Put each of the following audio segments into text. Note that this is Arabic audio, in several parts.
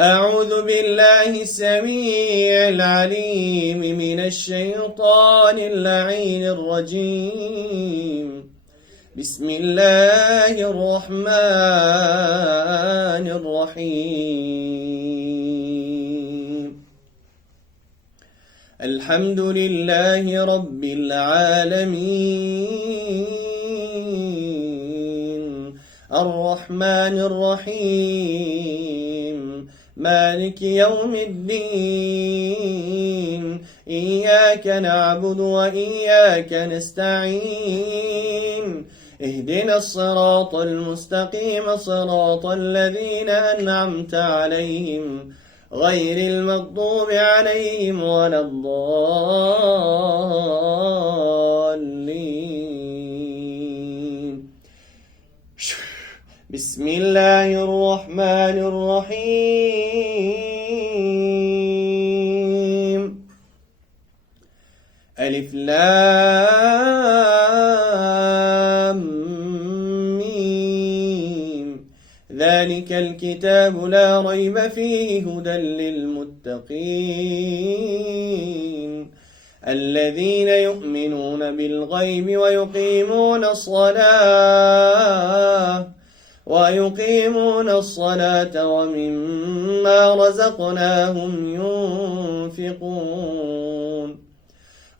أعوذ بالله السميع العليم من الشيطان اللعين الرجيم. بسم الله الرحمن الرحيم. الحمد لله رب العالمين الرحمن الرحيم مالك يوم الدين. إياك نعبد وإياك نستعين. اهدنا الصراط المستقيم صراط الذين أنعمت عليهم غير المغضوب عليهم ولا الضالين. بسم الله الرحمن الرحيم. ألف لام ميم. ذلك الكتاب لا ريب فيه هدى للمتقين الذين يؤمنون بالغيب ويقيمون الصلاة ومما رزقناهم ينفقون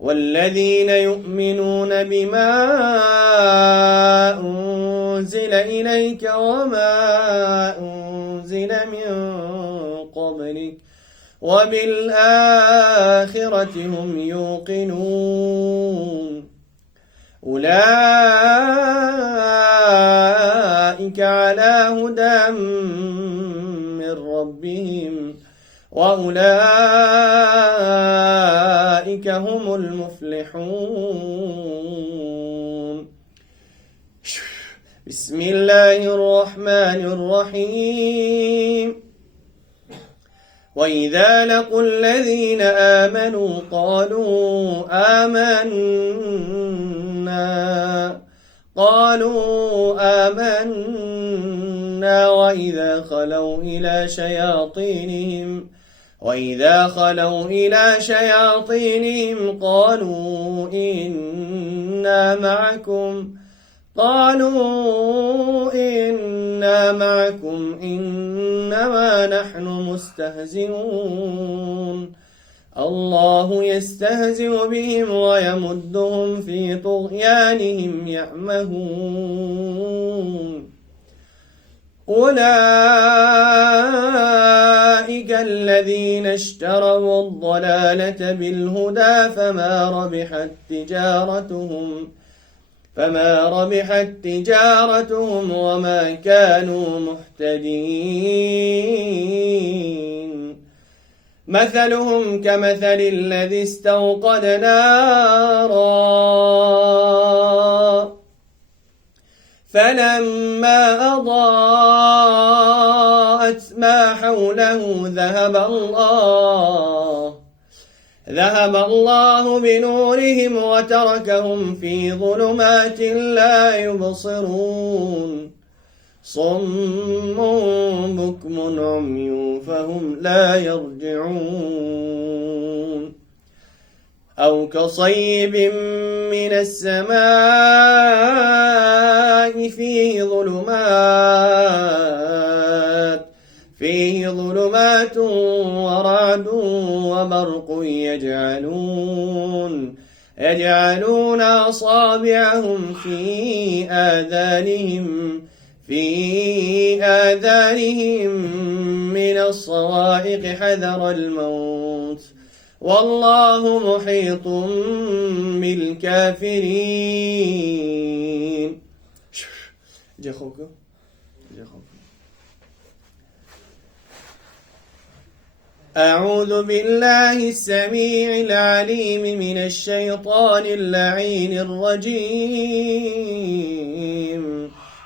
والذين يؤمنون بما أنزل إليك وما أنزل من قبلك وبالآخرة هم يوقنون. أولئك على هدى من ربهم وأولئك هم المفلحون. بسم الله الرحمن الرحيم. وإذا لقوا الذين آمنوا قالوا آمنا وإذا خلوا إلى شياطينهم قالوا إنا معكم إنما نحن مستهزئون. الله يستهزئ بهم ويمدهم في طغيانهم يعمهون. أولئك الذين اشتروا الضلالة بالهدى فما ربحت تجارتهم وما كانوا مهتدين. مثلهم كمثل الذي استوقد نارا فلما أضاءت ما حوله ذهب الله بنورهم وتركهم في ظلمات لا يبصرون. صم بكم عمي فهم لا يرجعون. أو كصيب من السماء فيه ظلمات ورعد وبرق يجعلون أصابعهم في آذانهم من الصواعق حذر الموت والله محيط بالكافرين. أعوذ بالله السميع العليم من الشيطان اللعين الرجيم.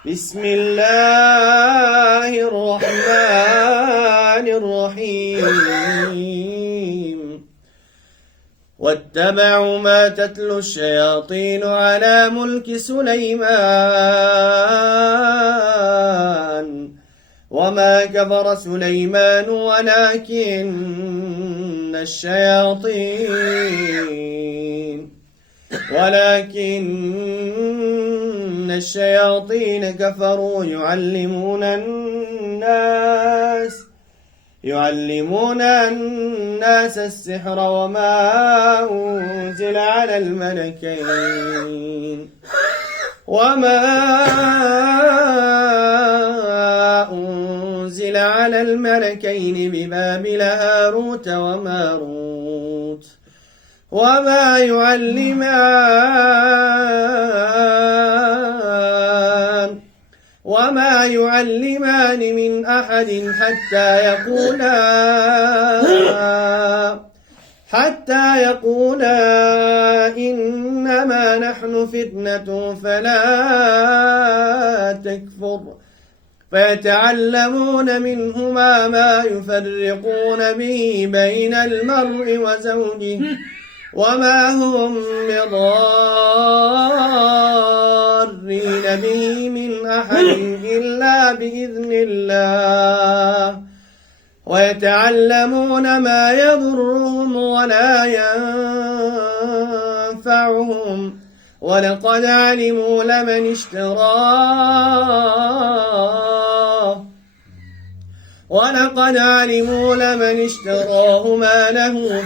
بسم الله الرحمن الرحيم. واتبعوا ما تتلو الشياطين على ملك سليمان وما كفر سليمان ولكن الشياطين كفروا يعلمون الناس السحر وما أنزل على الملكين ببابل هاروت وماروت وما يعلمان من أحد حتى يقولا إنما نحن فتنة فلا تكفر فيتعلمون منهما ما يفرقون به بين المرء وزوجه وما هم بضارين به من أحد إلا بإذن الله ويتعلمون ما يضرهم ولا ينفعهم ولقد علموا لمن اشتراه ما له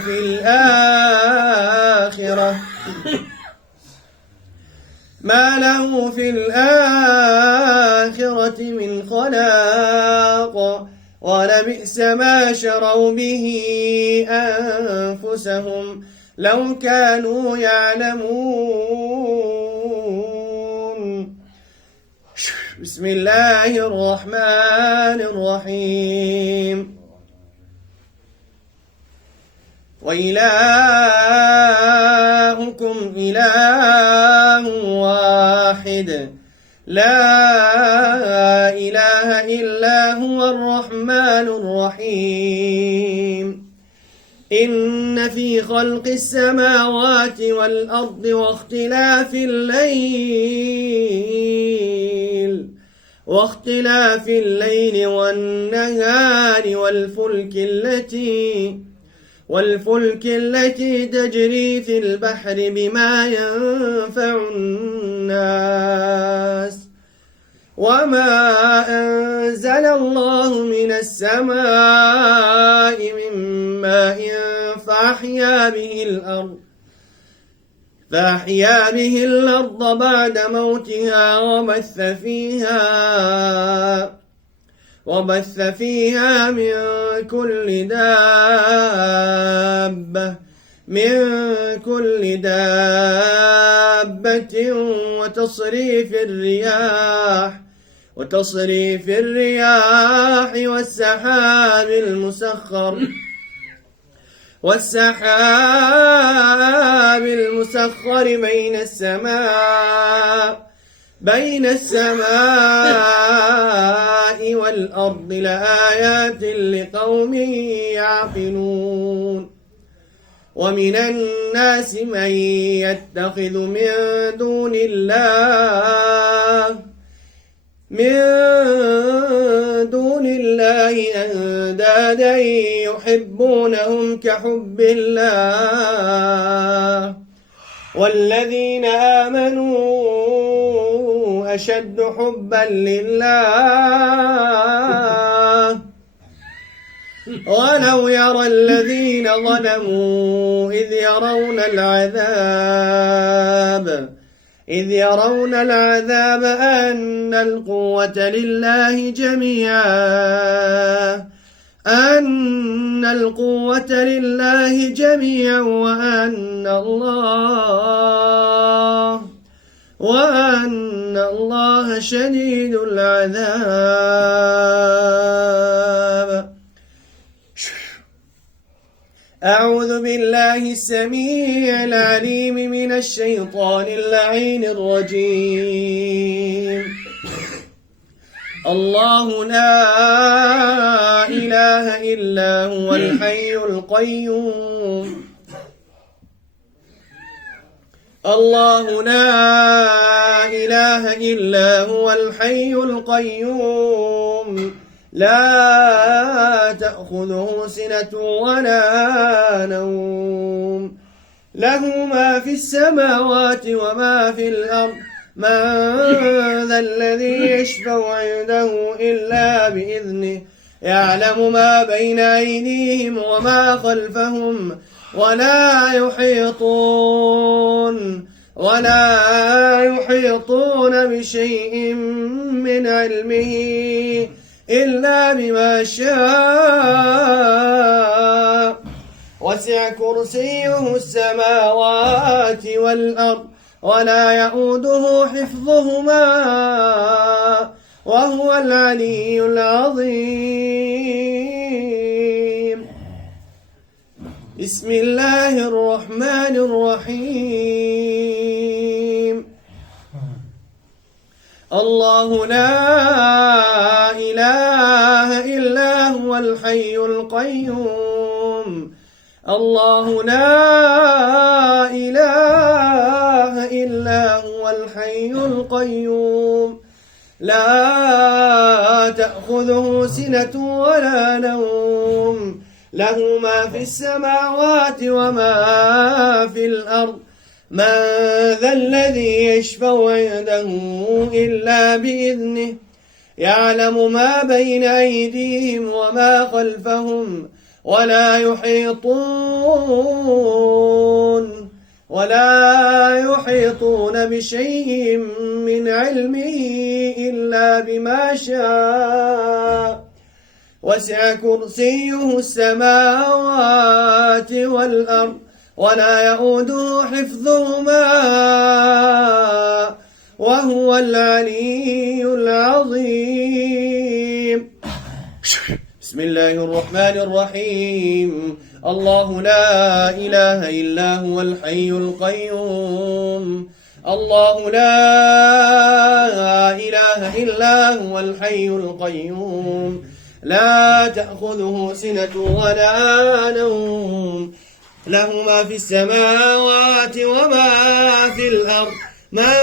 في الآخرة من خلاق ولبئس ما شروا به أنفسهم لو كانوا يعلمون. بسم الله الرحمن الرحيم. وإلهكم إله واحد لا إله إلا هو الرحمن الرحيم. إن في خلق السماوات والأرض واختلاف الليل والنهار والفلك التي تجري في البحر بما ينفع الناس وما أنزل الله من السماء من ماء فأحيا به الأرض بعد موتها وبث فيها من كل دابة وتصريف الرياح والسحاب المسخر بين السماء والأرض لآيات لقوم يعقلون. ومن الناس من يتخذ من دون الله أندادا يحبونهم كحب الله والذين آمنوا أشد حبا لله ولو يرى الذين ظلموا إذ يرون العذاب أن القوة لله جميعا وأن الله شديد العذاب. أعوذ بالله السميع العليم من الشيطان اللعين الرجيم. الله لا إله إلا هو الحي القيوم. الله لا إله إلا هو الحي القيوم لا تأخذه سنة ولا نوم له ما في السماوات وما في الأرض من ذا الذي يشفع عنده إلا بإذنه يعلم ما بين أيديهم وما خلفهم ولا يحيطون بشيء من علمه إلا بما شاء وسع كرسيه السماوات والأرض ولا يؤوده حفظهما وهو العلي العظيم بسم الله الرحمن الرحيم الله لا إله إلا هو الحي القيوم الله لا إله إلا هو الحي القيوم لا تأخذه سنة ولا نوم له ما في السماوات وما في الأرض من ذا الذي يشفع عنده إلا بإذنه يعلم ما بين أيديهم وما خلفهم ولا يحيطون بشيء من علمه إلا بما شاء وسع كرسيه السماوات والأرض ولا يؤوده حفظهما وهو العلي العظيم بسم الله الرحمن الرحيم الله لا إله إلا هو الحي القيوم الله لا إله إلا هو الحي القيوم لا تأخذه سنة ولا نوم له ما في السماوات وما في الأرض ما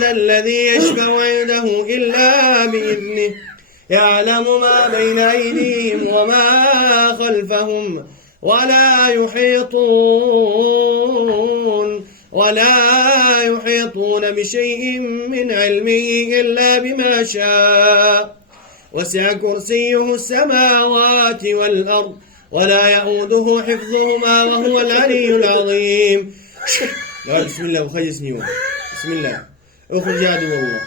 ذا الذي يشفع عنده إلا بإذنه يعلم ما بين أيديهم وما خلفهم ولا يحيطون بشيء من علمه إلا بما شاء وسع كرسيه السماوات والأرض ولا يؤوده حفظهما وهو العلي العظيم بسم الله وخيسني بسم الله اخرج يا عدو الله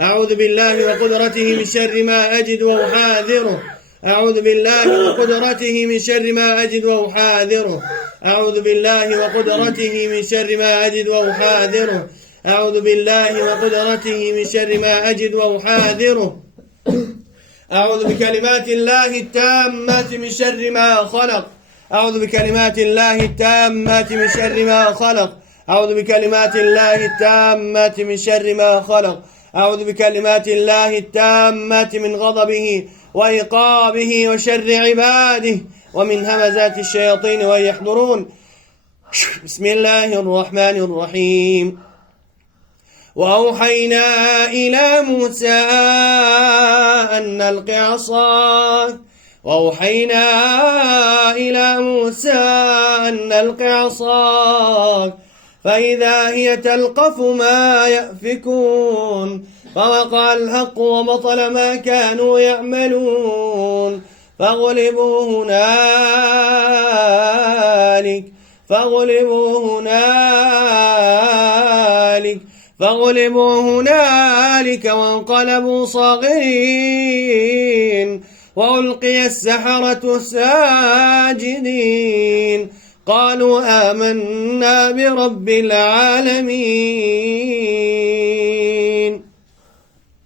أعوذ بالله وقدرته من شر ما أجد وأحاذره أعوذ بالله وقدرته من شر ما أجد وأحاذره أعوذ بالله وقدرته من شر ما أجد وأحاذره أعوذ بالله وقدرته من شر ما أجد وأحاذره أعوذ بكلمات الله التامات من شر ما خلق أعوذ بكلمات الله التامات من شر ما خلق أعوذ بكلمات الله التامات من شر ما خلق أعوذ بكلمات الله التامات من غضبه وعقابه وشر عباده ومن همزات الشياطين وأن يحضرون بسم الله الرحمن الرحيم وأوحينا إلى موسى أن ألق عصاك وأوحينا إلى موسى أن ألق عصاك فإذا هي تلقف ما يأفكون فوقع الحق وبطل ما كانوا يعملون فغلبوا هنالك وانقلبوا صاغرين وألقي السحرة ساجدين قالوا آمنا برب العالمين